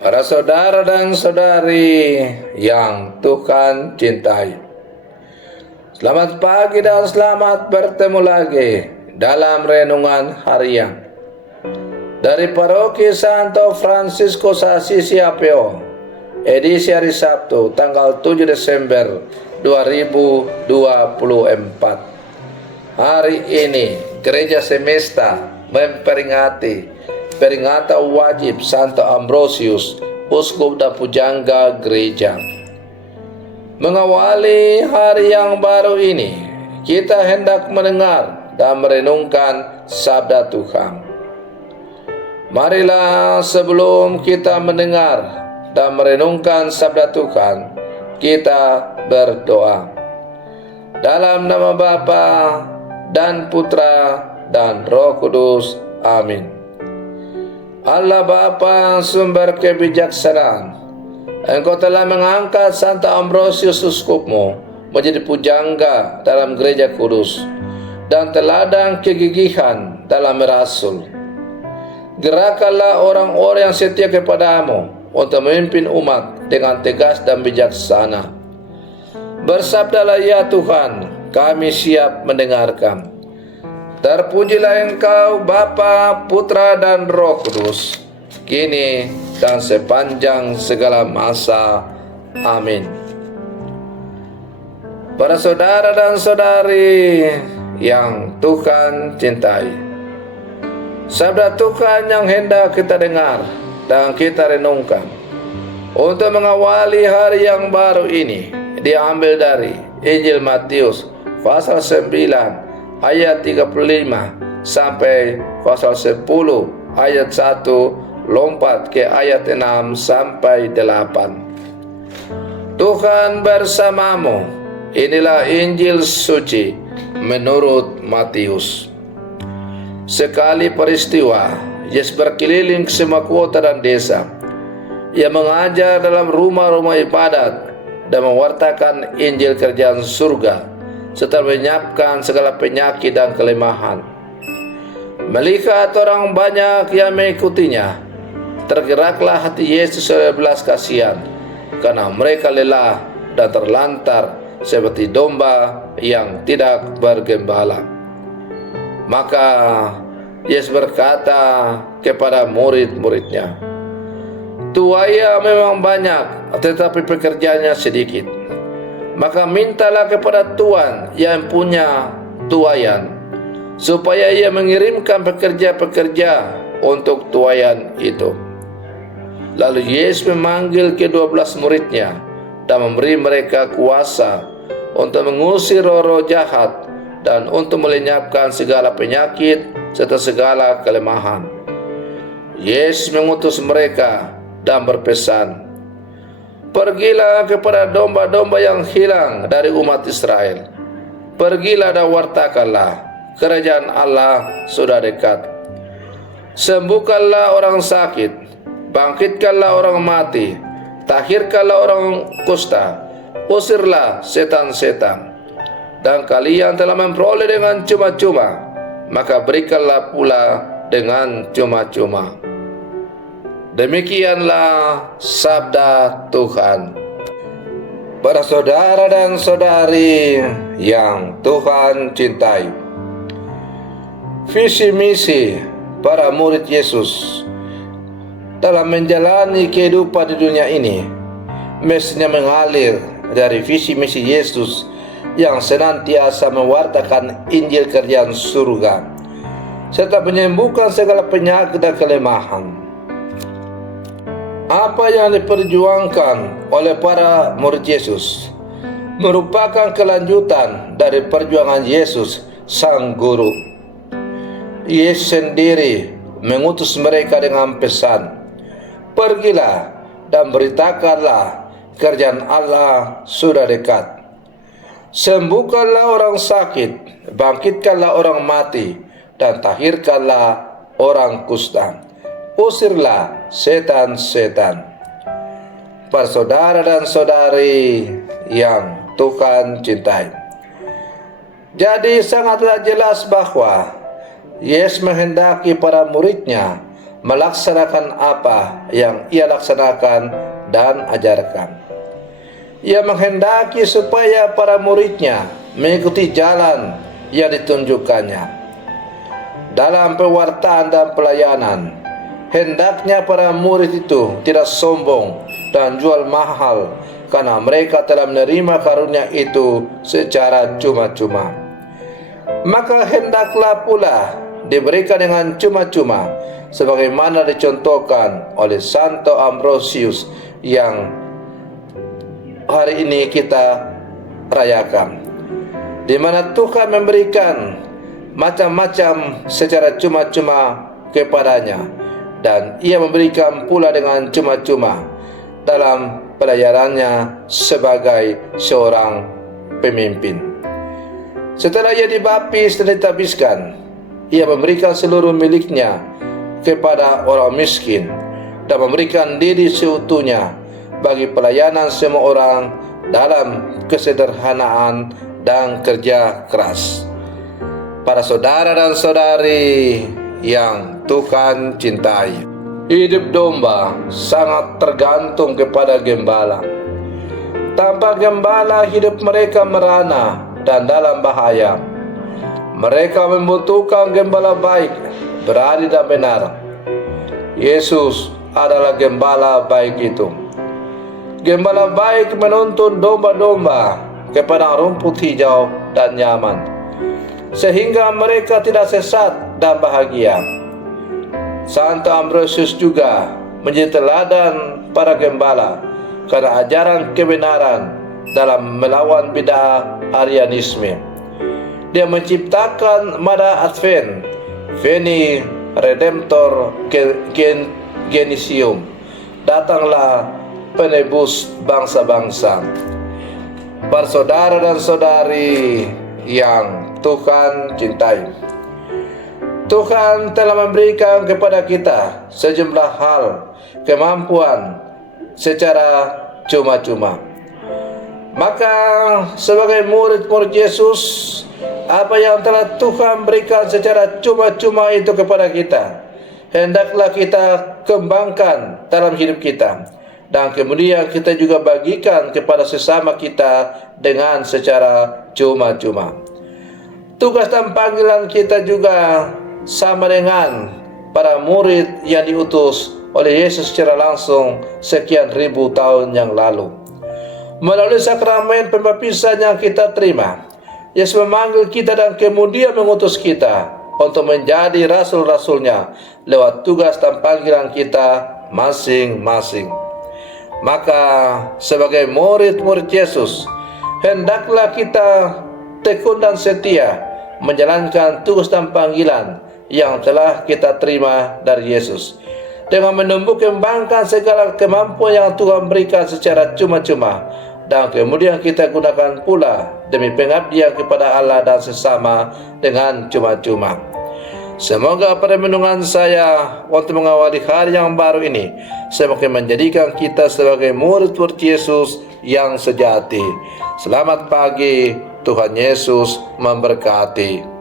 Para saudara dan saudari yang Tuhan cintai, selamat pagi dan selamat bertemu lagi dalam renungan harian dari Paroki Santo Fransiskus Assisi Apio, edisi hari Sabtu tanggal 7 Desember 2024. Hari ini Gereja Semesta memperingati peringatan wajib Santo Ambrosius, Uskup dan Pujangga Gereja. Mengawali hari yang baru ini, kita hendak mendengar dan merenungkan sabda Tuhan. Marilah sebelum kita mendengar dan merenungkan sabda Tuhan, kita berdoa. Dalam nama Bapa dan Putra dan Roh Kudus. Amin. Allah Bapa sumber kebijaksanaan, Engkau telah mengangkat Santo Ambrosius Uskupmu menjadi pujangga dalam gereja kudus dan teladan kegigihan dalam merasul. Gerakkanlah orang-orang yang setia kepadamu untuk memimpin umat dengan tegas dan bijaksana. Bersabdalah ya Tuhan, kami siap mendengarkan. Terpujilah Engkau Bapa, Putra dan Roh Kudus, kini dan sepanjang segala masa. Amin. Para saudara dan saudari yang Tuhan cintai, sabda Tuhan yang hendak kita dengar dan kita renungkan untuk mengawali hari yang baru ini diambil dari Injil Matius pasal 9 ayat 35 sampai pasal 10 ayat 1, lompat ke ayat 6 sampai 8. Tuhan bersamamu. Inilah Injil suci menurut Matius. Sekali peristiwa, Yesus berkeliling ke semua kota dan desa. Ia mengajar dalam rumah-rumah ibadat dan mewartakan Injil kerajaan surga, serta menyiapkan segala penyakit dan kelemahan. Melihat orang banyak yang mengikutinya, tergeraklah hati Yesus oleh belas kasihan, karena mereka lelah dan terlantar seperti domba yang tidak bergembala. Maka Yesus berkata kepada murid-muridnya, "Tuai memang banyak, tetapi pekerjaannya sedikit. Maka mintalah kepada Tuhan yang punya tuaian, supaya ia mengirimkan pekerja-pekerja untuk tuaian itu." Lalu Yesus memanggil ke-12 muridnya dan memberi mereka kuasa untuk mengusir roh-roh jahat dan untuk melenyapkan segala penyakit serta segala kelemahan. Yesus mengutus mereka dan berpesan, "Pergilah kepada domba-domba yang hilang dari umat Israel. Pergilah dan wartakanlah, kerajaan Allah sudah dekat. Sembuhkanlah orang sakit, bangkitkanlah orang mati, tahirkanlah orang kusta, usirlah setan-setan. Dan kalian telah memperoleh dengan cuma-cuma, maka berikanlah pula dengan cuma-cuma." Demikianlah sabda Tuhan. Para saudara dan saudari yang Tuhan cintai, visi misi para murid Yesus dalam menjalani kehidupan di dunia ini mestinya mengalir dari visi misi Yesus yang senantiasa mewartakan Injil kerajaan surga serta menyembuhkan segala penyakit dan kelemahan. Apa yang diperjuangkan oleh para murid Yesus merupakan kelanjutan dari perjuangan Yesus Sang Guru. Yesus sendiri mengutus mereka dengan pesan, "Pergilah dan beritakanlah kerajaan Allah sudah dekat. Sembuhkanlah orang sakit, bangkitkanlah orang mati, dan tahirkanlah orang kusta. Usirlah setan-setan." Para saudara dan saudari yang Tuhan cintai, jadi sangatlah jelas bahwa Yesus menghendaki para muridnya melaksanakan apa yang ia laksanakan dan ajarkan. Ia menghendaki supaya para muridnya mengikuti jalan yang ditunjukkannya. Dalam pewartaan dan pelayanan, hendaknya para murid itu tidak sombong dan jual mahal, karena mereka telah menerima karunia itu secara cuma-cuma. Maka hendaklah pula diberikan dengan cuma-cuma, sebagaimana dicontohkan oleh Santo Ambrosius yang hari ini kita rayakan, di mana Tuhan memberikan macam-macam secara cuma-cuma kepadanya, dan ia memberikan pula dengan cuma-cuma dalam pelayarannya sebagai seorang pemimpin. Setelah ia dibaptis dan ditabiskan, ia memberikan seluruh miliknya kepada orang miskin dan memberikan diri seutuhnya bagi pelayanan semua orang dalam kesederhanaan dan kerja keras. Para saudara dan saudari yang Tuhan cintai, hidup domba sangat tergantung kepada gembala. Tanpa gembala, hidup mereka merana dan dalam bahaya. Mereka membutuhkan gembala baik, berani dan benar. Yesus adalah gembala baik itu. Gembala baik menuntun domba-domba ke padang rumput hijau dan nyaman, sehingga mereka tidak sesat dan bahagia. Santo Ambrosius juga menjadi teladan para gembala karena ajaran kebenaran dalam melawan bid'ah Arianisme. Dia menciptakan Mada Advent, Veni Redemptor Genesium, datanglah penebus bangsa-bangsa. Para saudara dan saudari yang Tuhan cintai, Tuhan telah memberikan kepada kita sejumlah hal kemampuan secara cuma-cuma. Maka sebagai murid-murid Yesus, apa yang telah Tuhan berikan secara cuma-cuma itu kepada kita, hendaklah kita kembangkan dalam hidup kita, dan kemudian kita juga bagikan kepada sesama kita dengan secara cuma-cuma. Tugas dan panggilan kita juga sama dengan para murid yang diutus oleh Yesus secara langsung sekian ribu tahun yang lalu. Melalui sakramen pembaptisan yang kita terima, Yesus memanggil kita dan kemudian mengutus kita untuk menjadi rasul-rasulnya lewat tugas dan panggilan kita masing-masing. Maka sebagai murid-murid Yesus, hendaklah kita tekun dan setia menjalankan tugas dan panggilan yang telah kita terima dari Yesus, dengan menumbuh kembangkan segala kemampuan yang Tuhan berikan secara cuma-cuma, dan kemudian kita gunakan pula demi pengabdian kepada Allah dan sesama dengan cuma-cuma. Semoga permenungan saya untuk mengawali hari yang baru ini semakin menjadikan kita sebagai murid-murid Yesus yang sejati. Selamat pagi, Tuhan Yesus memberkati.